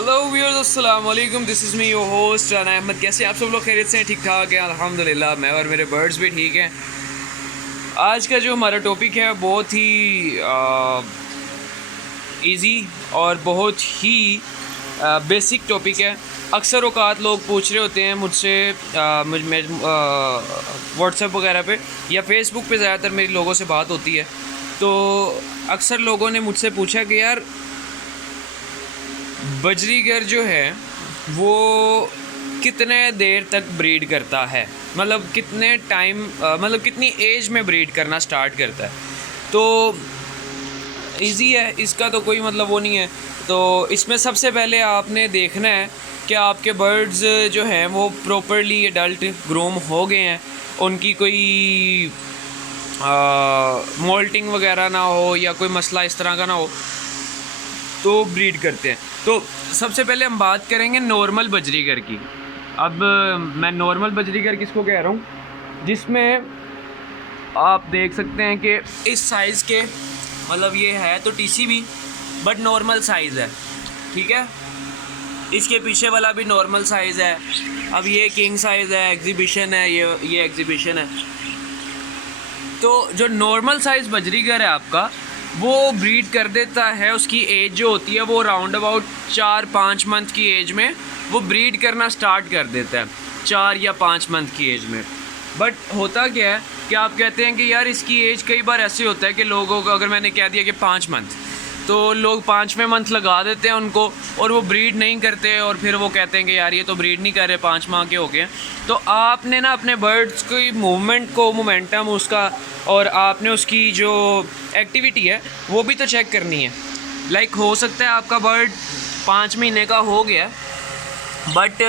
Hello viewers, अस्सलाम वालेकुम। This is me your host Rana Ahmed. कैसे आप सब लोग खैरियत से हैं? ठीक ठाक हैं अल्हम्दुलिल्लाह। मैं और मेरे बर्ड्स भी ठीक हैं। आज का जो हमारा टॉपिक है बहुत ही इजी और बहुत ही बेसिक टॉपिक है। अक्सर औकात लोग पूछ रहे होते हैं मुझसे व्हाट्सएप वगैरह पे या फेसबुक पे ज़्यादातर मेरी लोगों से बात होती है। तो अक्सर लोगों ने मुझसे पूछा कि यार बजरीगर जो है वो कितने देर तक ब्रीड करता है, मतलब कितने टाइम मतलब कितनी एज में ब्रीड करना स्टार्ट करता है। तो इजी है, इसका तो कोई मतलब वो नहीं है। तो इसमें सबसे पहले आपने देखना है कि आपके बर्ड्स जो हैं वो प्रॉपरली एडल्ट ग्रूम हो गए हैं, उनकी कोई मोल्टिंग वगैरह ना हो या कोई मसला इस तरह का ना हो तो ब्रीड करते हैं। तो सबसे पहले हम बात करेंगे नॉर्मल बजरीगर की। अब मैं नॉर्मल बजरीगर किसको कह रहा हूँ, जिसमें आप देख सकते हैं कि इस साइज़ के, मतलब ये है तो टीसीबी बट नॉर्मल साइज़ है, ठीक है। इसके पीछे वाला भी नॉर्मल साइज़ है। अब ये किंग साइज़ है, एग्जीबिशन है, ये एग्जीबिशन है। तो जो नॉर्मल साइज़ बजरीगर है आपका, वो ब्रीड कर देता है। उसकी एज जो होती है वो राउंड अबाउट 4-5 मंथ की एज में वो ब्रीड करना स्टार्ट कर देता है, 4 या 5 मंथ की एज में। बट होता क्या है कि आप कहते हैं कि यार इसकी एज, कई बार ऐसे होता है कि लोगों को, अगर मैंने कह दिया कि 5 मंथ, तो लोग 5वें मंथ लगा देते हैं उनको और वो ब्रीड नहीं करते, और फिर वो कहते हैं कि यार ये तो ब्रीड नहीं कर रहे, 5 माह के हो गए। तो आपने ना अपने बर्ड्स की मूवमेंट को, मोमेंटम उसका, और आपने उसकी जो एक्टिविटी है वो भी तो चेक करनी है। लाइक हो सकता है आपका बर्ड 5 महीने का हो गया बट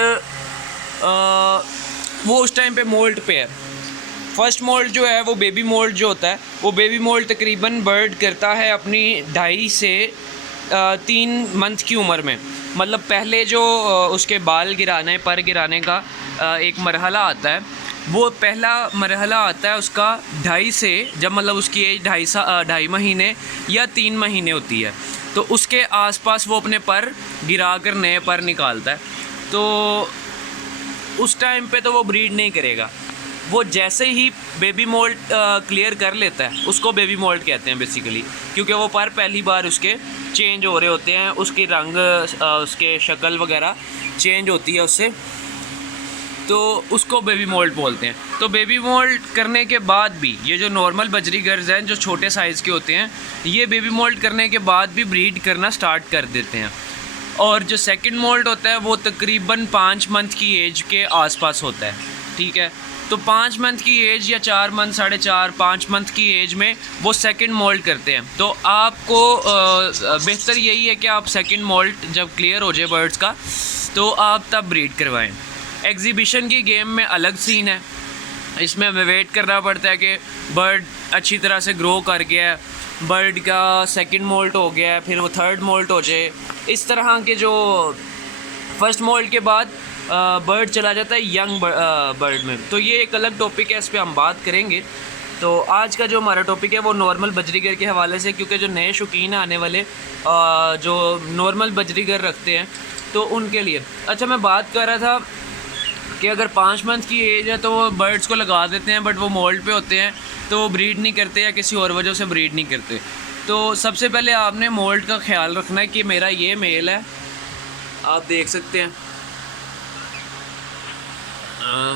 वो उस टाइम पे मोल्ट पे है। फर्स्ट मोल्ट जो है वो बेबी मोल्ट जो होता है, वो बेबी मोल्ट तकरीबन बर्ड करता है अपनी 2.5 से 3 मंथ की उम्र में। मतलब पहले जो उसके बाल गिराने, पर गिराने का एक मरहला आता है, वो पहला मरहला आता है उसका 2.5 से, जब मतलब उसकी एज 2.5 महीने या 3 महीने होती है, तो उसके आसपास वो अपने पर गिरा कर नए पर निकालता है। तो उस टाइम पे तो वो ब्रीड नहीं करेगा। वो जैसे ही बेबी मोल्ट क्लियर कर लेता है, उसको बेबी मोल्ट कहते हैं बेसिकली, क्योंकि वो पर पहली बार उसके चेंज हो रहे होते हैं, उसकी रंग, उसके शक्ल वगैरह चेंज होती है उससे, तो उसको बेबी मोल्ट बोलते हैं। तो बेबी मोल्ट करने के बाद भी ये जो नॉर्मल बजरीगर्स हैं जो छोटे साइज़ के होते हैं, ये बेबी मोल्ट करने के बाद भी ब्रीड करना स्टार्ट कर देते हैं। और जो सेकंड मोल्ट होता है वो तकरीबन 5 मंथ की एज के आसपास होता है, ठीक है। तो 5 मंथ की एज या 4 मंथ, 4.5-5 मंथ की एज में वो सेकंड मोल्ट करते हैं। तो आपको बेहतर यही है कि आप सेकंड मोल्ट जब क्लियर हो जाए बर्ड्स का, तो आप तब ब्रीड करवाएं। एग्जीबिशन की गेम में अलग सीन है, इसमें हमें वेट करना पड़ता है कि बर्ड अच्छी तरह से ग्रो कर गया है, बर्ड का सेकंड मोल्ट हो गया है, फिर वो थर्ड मोल्ट हो जाए। इस तरह के जो फर्स्ट मोल्ट के बाद बर्ड चला जाता है यंग बर्ड में। तो ये एक अलग टॉपिक है, इस पर हम बात करेंगे। तो आज का जो हमारा टॉपिक है वो नॉर्मल बजरीगर के हवाले से, क्योंकि जो नए शौकीन आने वाले जो नॉर्मल बजरीगर रखते हैं तो उनके लिए। अच्छा, मैं बात कर रहा था कि अगर 5 मंथ की एज है तो वो बर्ड्स को लगा देते हैं, बट वो मोल्ट पे होते हैं तो वो ब्रीड नहीं करते या किसी और वजह से ब्रीड नहीं करते। तो सबसे पहले आपने मोल्ट का ख्याल रखना है कि मेरा ये मेल है, आप देख सकते हैं।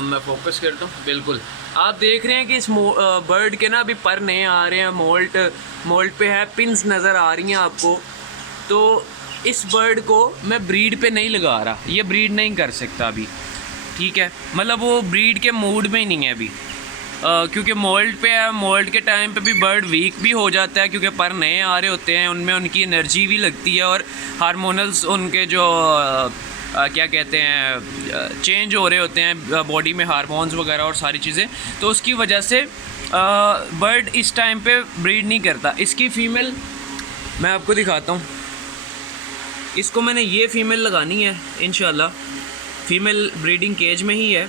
मैं फोकस करता हूँ, बिल्कुल आप देख रहे हैं कि इस बर्ड के ना अभी पर नए आ रहे हैं, मोल्ट पे है, पिंस नज़र आ रही हैं आपको। तो इस बर्ड को मैं ब्रीड पे नहीं लगा रहा, ये ब्रीड नहीं कर सकता अभी, ठीक है। मतलब वो ब्रीड के मूड में ही नहीं है अभी, क्योंकि मोल्ट पे है। मोल्ट के टाइम पे भी बर्ड वीक भी हो जाता है, क्योंकि पर नए आ रहे होते हैं, उनमें उनकी एनर्जी भी लगती है और हार्मोनल्स उनके जो क्या कहते हैं चेंज हो रहे होते हैं बॉडी में, हार्मोन्स वगैरह और सारी चीज़ें। तो उसकी वजह से बर्ड इस टाइम पे ब्रीड नहीं करता। इसकी फ़ीमेल मैं आपको दिखाता हूँ, इसको मैंने ये फ़ीमेल लगानी है इंशाल्लाह, फ़ीमेल ब्रीडिंग केज में ही है,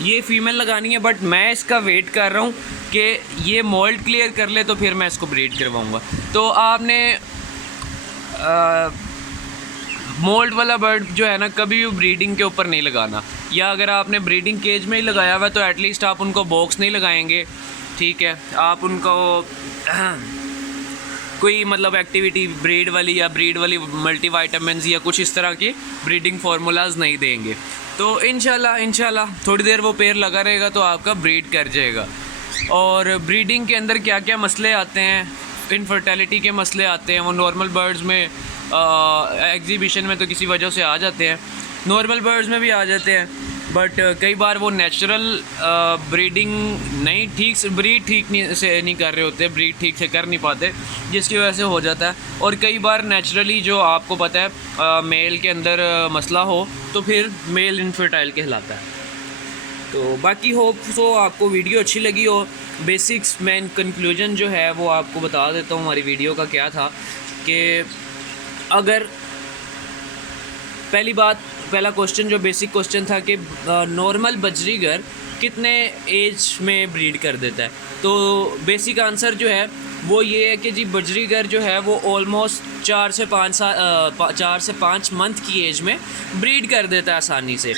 ये फ़ीमेल लगानी है। बट मैं इसका वेट कर रहा हूँ कि ये मोल्ट क्लियर कर ले तो फिर मैं इसको ब्रीड करवाऊँगा। तो आपने मोल्ड वाला बर्ड जो है ना कभी भी ब्रीडिंग के ऊपर नहीं लगाना, या अगर आपने ब्रीडिंग केज में ही लगाया हुआ है तो एटलीस्ट आप उनको बॉक्स नहीं लगाएंगे, ठीक है। आप उनको कोई मतलब एक्टिविटी ब्रीड वाली मल्टीविटामिन्स या कुछ इस तरह के ब्रीडिंग फार्मूलाज नहीं देंगे। तो इंशाल्लाह थोड़ी देर वो पेड़ लगा रहेगा तो आपका ब्रीड कर जाएगा। और ब्रीडिंग के अंदर क्या क्या मसले आते हैं, इनफर्टिलिटी के मसले आते हैं, वो नॉर्मल बर्ड्स में एग्जीबिशन में तो किसी वजह से आ जाते हैं, नॉर्मल बर्ड्स में भी आ जाते हैं, बट कई बार वो नेचुरल ब्रीडिंग नहीं ब्रीड ठीक नहीं कर रहे होते, ब्रीड ठीक से कर नहीं पाते, जिसकी वजह से हो जाता है। और कई बार नेचुरली जो आपको पता है मेल के अंदर मसला हो तो फिर मेल इनफर्टाइल कहलाता है। तो बाकी होप सो आपको वीडियो अच्छी लगी हो। बेसिक्स मेन कंक्लूजन जो है वो आपको बता देता हूँ हमारी वीडियो का क्या था, कि अगर पहला क्वेश्चन जो बेसिक क्वेश्चन था कि नॉर्मल बजरीगर कितने एज में ब्रीड कर देता है, तो बेसिक आंसर जो है वो ये है कि जी बजरीगर जो है वो ऑलमोस्ट 4 से 5 मंथ की एज में ब्रीड कर देता है आसानी से।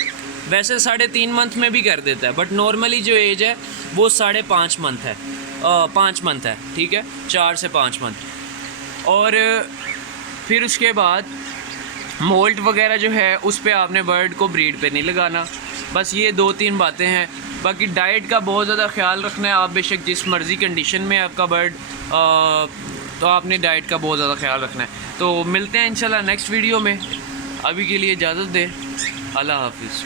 वैसे 3.5 मंथ में भी कर देता है, बट नॉर्मली जो एज है वो 5.5 मंथ है, 5 मंथ है, ठीक है, 4 से 5 मंथ। और फिर उसके बाद मोल्ट वगैरह जो है उस पर आपने बर्ड को ब्रीड पे नहीं लगाना। बस ये 2-3 बातें हैं। बाकी डाइट का बहुत ज़्यादा ख्याल रखना है। आप बेशक जिस मर्ज़ी कंडीशन में आपका बर्ड तो आपने डाइट का बहुत ज़्यादा ख्याल रखना है। तो मिलते हैं इंशाल्लाह नेक्स्ट वीडियो में। अभी के लिए इजाज़त दें। अल्लाह हाफिज़।